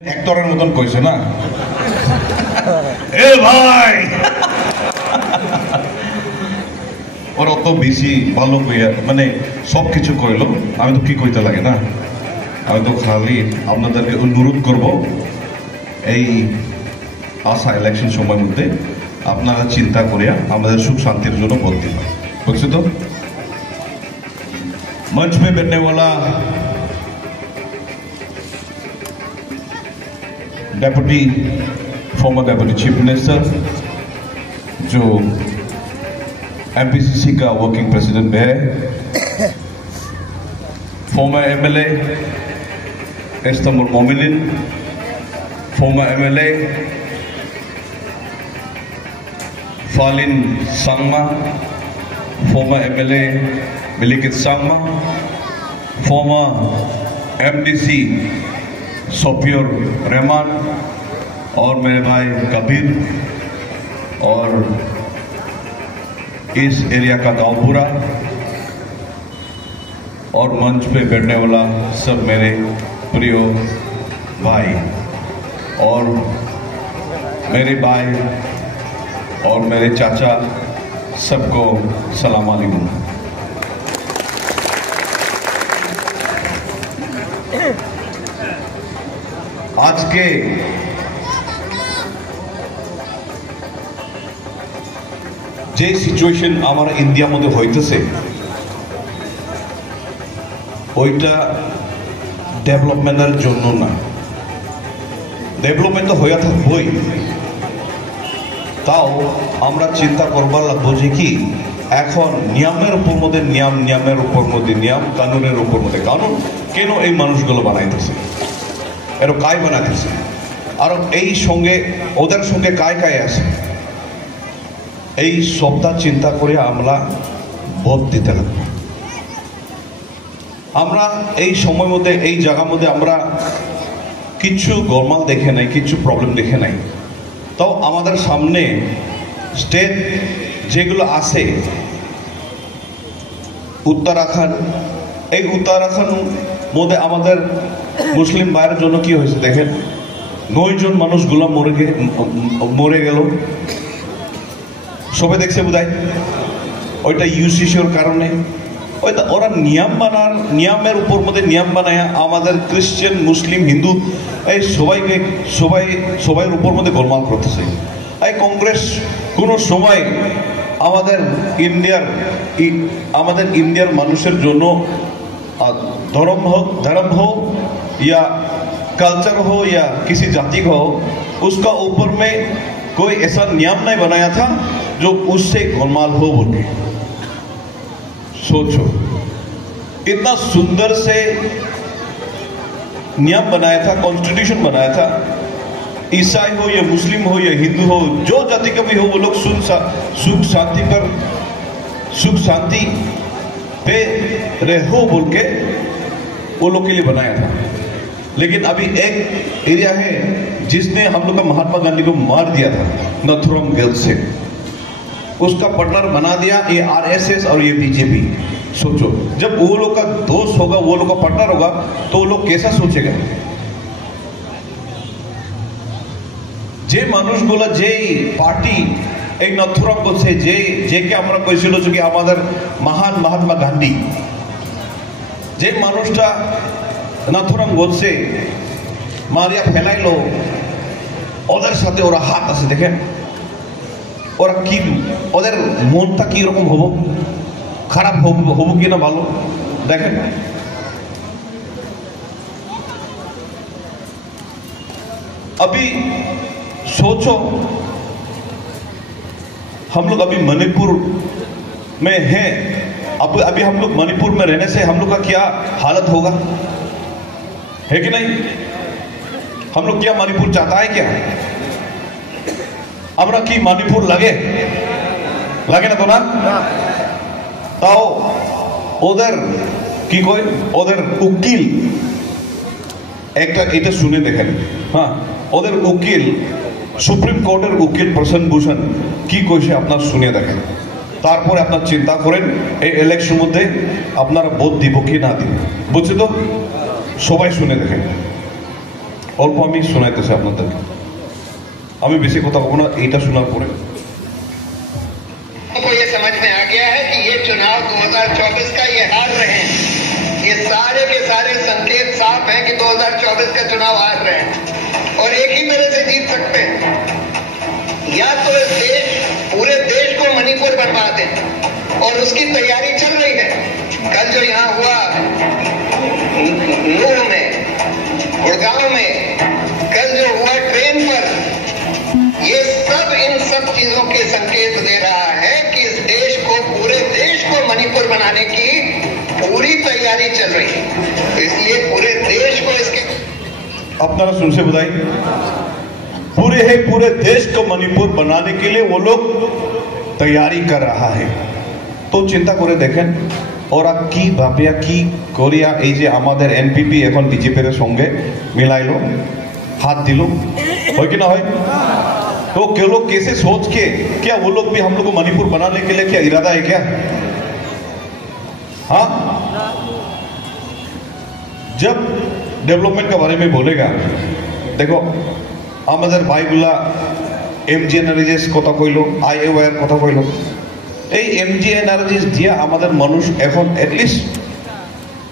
অ্যাক্টরের মতন কইছে না এ ভাই ওর অত বেশি ভালো কইয়া মানে সব কিছু কইলো আমি তো কি কইতে লাগে না আমি তো খালি আপনাদেরকে অনুরোধ করব এই আসা ইলেকশন সময়ের মধ্যে আপনারা চিন্তা করিয়া আমাদের সুখ শাंतिर জন্য ভোট দিবেন বুঝছো तो मंच पे बैठने वाला deputy former deputy chief minister जो एमपीसीसी का वर्किंग प्रेसिडेंट है फॉर्मर एमएलए इस्तांबुल मोमिनीन फॉर्मर एमएलए फालिन Sangma former MLA Billykid Sangma former MDC Sofiur Rahman और मेरे भाई कबीर और इस एरिया का गांवपुरा और मंच पे बैठने वाला सब मेरे प्रिय भाई और मेरे भाई और मेरे चाचा सबको सलाम अलैकुम। आज के যে সিচুয়েশন আমার ইন্ডিয়ার মধ্যে হইতেছে ওইটা ডেভেলপমেন্টের জন্য না ডেভেলপমেন্ট তো হইয়া থাকবই তাও আমরা চিন্তা করবার লাগবো যে কি এখন নিয়মের উপর মধ্যে নিয়মের উপর মধ্যে নিয়ম কানুনের উপর মধ্যে কানুন কেন এই মানুষগুলো বানাইতেছে এর কায় বানাইতেছে আর এই সঙ্গে ওদের সঙ্গে কায় আছে এই সবটা চিন্তা করে আমরা ভোট দিতে লাগবো আমরা এই সময়ের মধ্যে এই জায়গার মধ্যে আমরা কিছু গোলমাল দেখে নাই কিছু প্রবলেম দেখে নাই তাও আমাদের সামনে স্টেট যেগুলো আছে উত্তরাখণ্ড এই উত্তরাখণ্ড মধ্যে আমাদের মুসলিম ভাইয়ের জন্য কি হয়েছে দেখেন 9 জন মানুষগুলো মরে গেল সবাই দেখছে বোধহয় ওইটা ইউসিসির কারণে ওইটা ওরা নিয়মের উপর মধ্যে নিয়ম বানায় আমাদের খ্রিস্টান মুসলিম হিন্দু এই সবাইয়ের উপর মধ্যে গোলমাল করতেছে এই কংগ্রেস কোনো সময় আমাদের ইন্ডিয়ার মানুষের জন্য धर्म हो या कल्चर हो या किसी जाति का हो उसका ऊपर में कोई ऐसा नियम नहीं बनाया था जो उससे गोलमाल हो बोल के सोचो इतना सुंदर से नियम बनाया था कॉन्स्टिट्यूशन बनाया था ईसाई हो या मुस्लिम हो या हिंदू हो जो जाति का भी हो वो लोग सुख शांति पे रहो बोल के वो लोग के लिए बनाया था लेकिन अभी एक एरिया है जिसने हम लोग का महात्मा गांधी को मार दिया था नथुराम गोडसे उसका पार्टनर बना दिया ये आरएसएस और ये बीजेपी सोचो जब वो लोग का दोस्त होगा वो लोग का पार्टनर होगा तो वो लोग कैसा सोचेगा जे মানুষগুলো যেই পার্টি এই নথুরাম গোডসে যে আমরা কইছিল যে আমাদের মহান মহাত্মা গান্ধী যে মানুষটা নথুরাম গোডসে মারিয়া ফেলাইলো ওদের সাথে ওরা হাত আছে দেখেন ওরা কি ওদের মনটা কি রকম হবো খারাপ হবো কি না ভালো দেখেন अभी सोचो हम लोग अभी मणिपुर में हैं अभी हम लोग मणिपुर में रहने से हम लोग का क्या हालत होगा है कि नहीं हम लोग क्या मणिपुर चाहता है क्या हमरा की मणिपुर लगे ना तो ना ताओ ওদের কি কই ওদের উকিল একটা এটা শুনে দেখেন হ্যাঁ ওদের উকিল সুপ্রিম কোর্টের উকিল প্রসন্ন ভূষণ কি কইছে আপনারা শুনে দেখেন তারপরে আপনারা চিন্তা করেন এই ইলেকশন মধ্যে আপনারা ভোট দিব কি না দিব বুঝছো তো সবাই শুনে দেখেন অল্প আমি শোনাইতেছি আপনাদেরকে, আমি বেশি কথা বলবো না, এইটা শোনার পরে को ये समझ में आ गया है कि ये चुनाव 2024 का ये हार रहे हैं। ये सारे के सारे संकेत साफ हैं कि 2024 का चुनाव हार रहे हैं और एक ही मेरे से जीत सकते हैं। या तो इस देश, पूरे देश को मणिपुर बनवा दें और उसकी तैयारी चल रही है। कल जो यहाँ हुआ नूह में, गुड़गांव में, कल जो हुआ ट्रेन पर, ये सब इन सब चीजों के संकेत दे रहा है कि इस देश को, पूरे देश को मणिपुर बनाने की पूरी तैयारी चल रही है। तो इसलिए पूरे देश को इसके আপনারা শুনছে বোধহয় पूरे देश को मणिपुर बनाने के लिए वो लोग तैयारी कर रहा है। तो चिंता করে দেখেন ওরা কি ভাবিয়া কি করিয়া এই যে আমাদের এনপিপি এখন বিজেপির সঙ্গে মিলাইলো, हाथ दिलो, हो कि ना हो? तो के लोग कैसे सोच के, क्या वो लोग भी हम लोग को मणिपुर बनाने के लिए क्या इरादा है क्या? हाँ, जब डेवलपमेंट के बारे में बोलेगा, देखो আমাদের ভাইগুলা এমজিএনআরজিএস কথা কইলো, আইএওয়ার কথা কইলো, এই এমজিএনআরজিএস দিয়ে আমাদের মানুষ এখন এটলিস্ট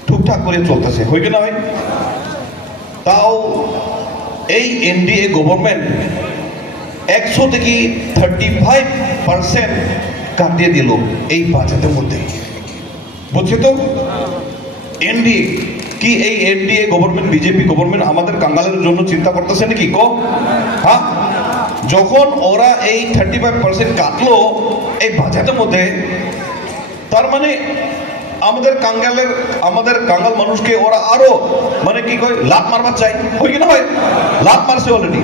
ঠিকঠাক করে চলতেছে, হয় কি না হয়? তাও এই এনডিএ গভর্নমেন্ট 100 থেকে 35% কাটিয়ে দিল এই বাজেটের মধ্যে, বুঝছো তো? এনডিএ কি এই এনডিএ গভর্নমেন্ট, বিজেপি গভর্নমেন্ট আমাদের কাঙ্গালের জন্য চিন্তা করতেছে নাকি? হ্যাঁ, যখন ওরা এই 35% কাটলো এই বাজেটের মধ্যে, তার মানে আমাদের কাঙ্গাল মানুষকে ওরা আরো মানে কি কয় লাভ মারবার চাই, হয় কি না হয়? লাভ মারছে অলরেডি।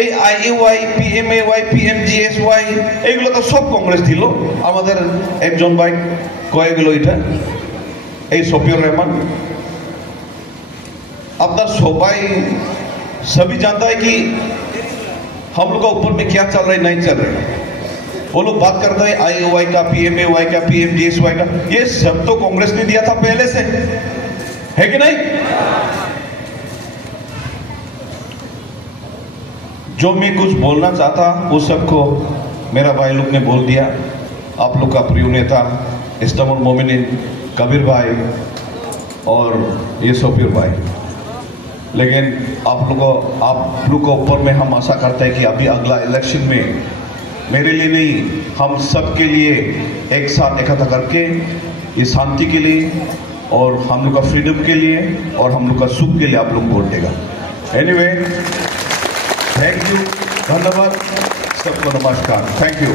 এই আইএওয়াই, পিএমএওয়াই, পিএমজিএসওয়াই এইগুলো তো সব কংগ্রেস দিল। আমাদের একজন ভাই কয়ে গেল এটা, এই শফিউর রহমান। अपना सभी जानता है कि हम लोग का ऊपर में क्या चल रहा है, नहीं चल रहा है। वो लोग बात करते हैं आईओवाई का, पीएमएवाई का, पीएमजीएसवाई का, ये सब तो कांग्रेस ने दिया था पहले से, है कि नहीं? जो मैं कुछ बोलना चाहता वो सबको मेरा भाई लोग ने बोल दिया। आप लोग का प्रिय नेता इस्लामुल मोमिनीन कबीर भाई और ये शफीर भाई, लेकिन आप लोग को ऊपर में हम आशा करते हैं कि अभी अगला इलेक्शन में मेरे लिए नहीं, हम सब के लिए एक साथ इकट्ठा करके ये शांति के लिए और हम लोग का फ्रीडम के लिए और हम लोग का सुख के लिए आप लोग वोट देगा। एनीवे, थैंक यू, धन्यवाद, सबको नमस्कार, थैंक यू।